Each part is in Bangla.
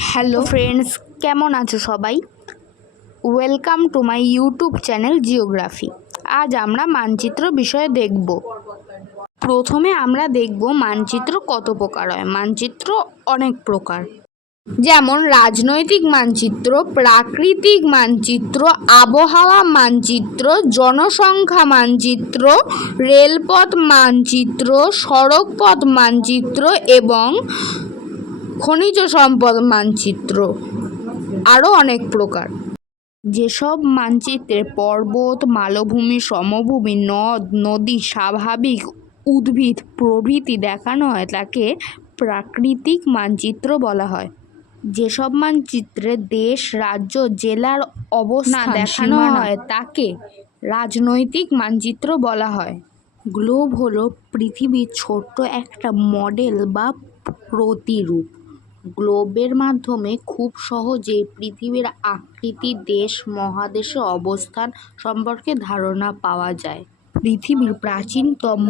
হ্যালো ফ্রেন্ডস, কেমন আছো সবাই? Welcome to my YouTube channel geography. আজ আমরা মানচিত্র বিষয়ে দেখব। প্রথমে আমরা দেখব মানচিত্র কত প্রকার হয়। মানচিত্র অনেক প্রকার, যেমন রাজনৈতিক মানচিত্র, প্রাকৃতিক মানচিত্র, আবহাওয়া মানচিত্র, জনসংখ্যা মানচিত্র, রেলপথ মানচিত্র, সড়কপথ মানচিত্র এবং খনিজ সম্পদ মানচিত্র, আরও অনেক প্রকার। যেসব মানচিত্রে পর্বত, মালভূমি, সমভূমি, নদ নদী, স্বাভাবিক উদ্ভিদ প্রভৃতি দেখানো হয় তাকে প্রাকৃতিক মানচিত্র বলা হয়। যেসব মানচিত্রে দেশ, রাজ্য, জেলার অবস্থান দেখানো হয় তাকে রাজনৈতিক মানচিত্র বলা হয়। গ্লোব হলো পৃথিবীর ছোট্ট একটা মডেল বা প্রতিরূপ। গ্লোবের মাধ্যমে খুব সহজেই পৃথিবীর আকৃতি, দেশ, মহাদেশের অবস্থান সম্পর্কে ধারণা পাওয়া যায়। পৃথিবীর প্রাচীনতম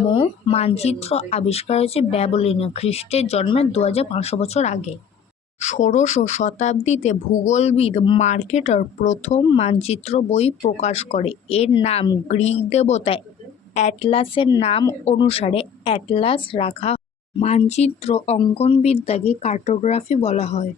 মানচিত্র আবিষ্কার হয়েছে ব্যাবিলনে খ্রিস্টের জন্মের 2500 বছর আগে। 16শ শতাব্দীতে ভূগোলবিদ মার্কেটর প্রথম মানচিত্র বই প্রকাশ করে। এর নাম গ্রিক দেবতা অ্যাটলাসের নাম অনুসারে অ্যাটলাস রাখা। মানচিত্র অঙ্কনবিদ্যাকে কার্টোগ্রাফি বলা হয়।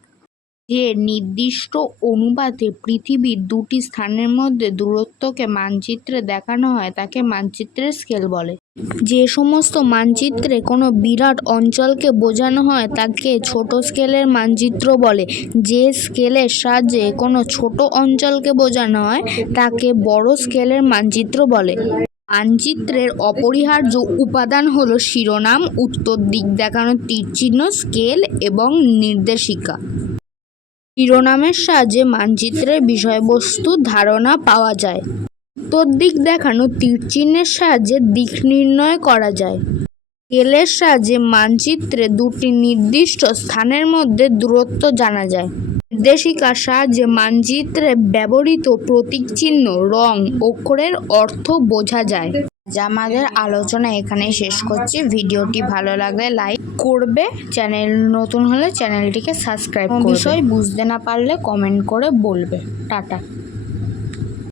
যে নির্দিষ্ট অনুপাতে পৃথিবীর দুটি স্থানের মধ্যে দূরত্বকে মানচিত্রে দেখানো হয় তাকে মানচিত্রের স্কেল বলে। যে সমস্ত মানচিত্রে কোনো বিরাট অঞ্চলকে বোঝানো হয় তাকে ছোট স্কেলের মানচিত্র বলে। যে স্কেলের সাহায্যে কোনো ছোট অঞ্চলকে বোঝানো হয় তাকে বড় স্কেলের মানচিত্র বলে। মানচিত্রের অপরিহার্য উপাদান হলো শিরোনাম, উত্তর দিক দেখানো তীরচিহ্ন, স্কেল এবং নির্দেশিকা। শিরোনামের সাহায্যে মানচিত্রের বিষয়বস্তুর ধারণা পাওয়া যায়। উত্তর দিক দেখানো তীরচিহ্নের সাহায্যে দিক নির্ণয় করা যায়। স্কেলের সাহায্যে মানচিত্রে দুটি নির্দিষ্ট স্থানের মধ্যে দূরত্ব জানা যায়। নির্দেশিকার সাহায্যে মানচিত্রে ব্যবহৃত প্রতীক চিহ্ন, রং, অক্ষরের অর্থ বোঝা যায়। আজ আমাদের আলোচনা এখানেই শেষ করছি। ভিডিওটি ভালো লাগলে লাইক করবে, চ্যানেল নতুন হলে চ্যানেলটিকে সাবস্ক্রাইব করবে। বিষয় বুঝতে না পারলে কমেন্ট করে বলবে। টাটা।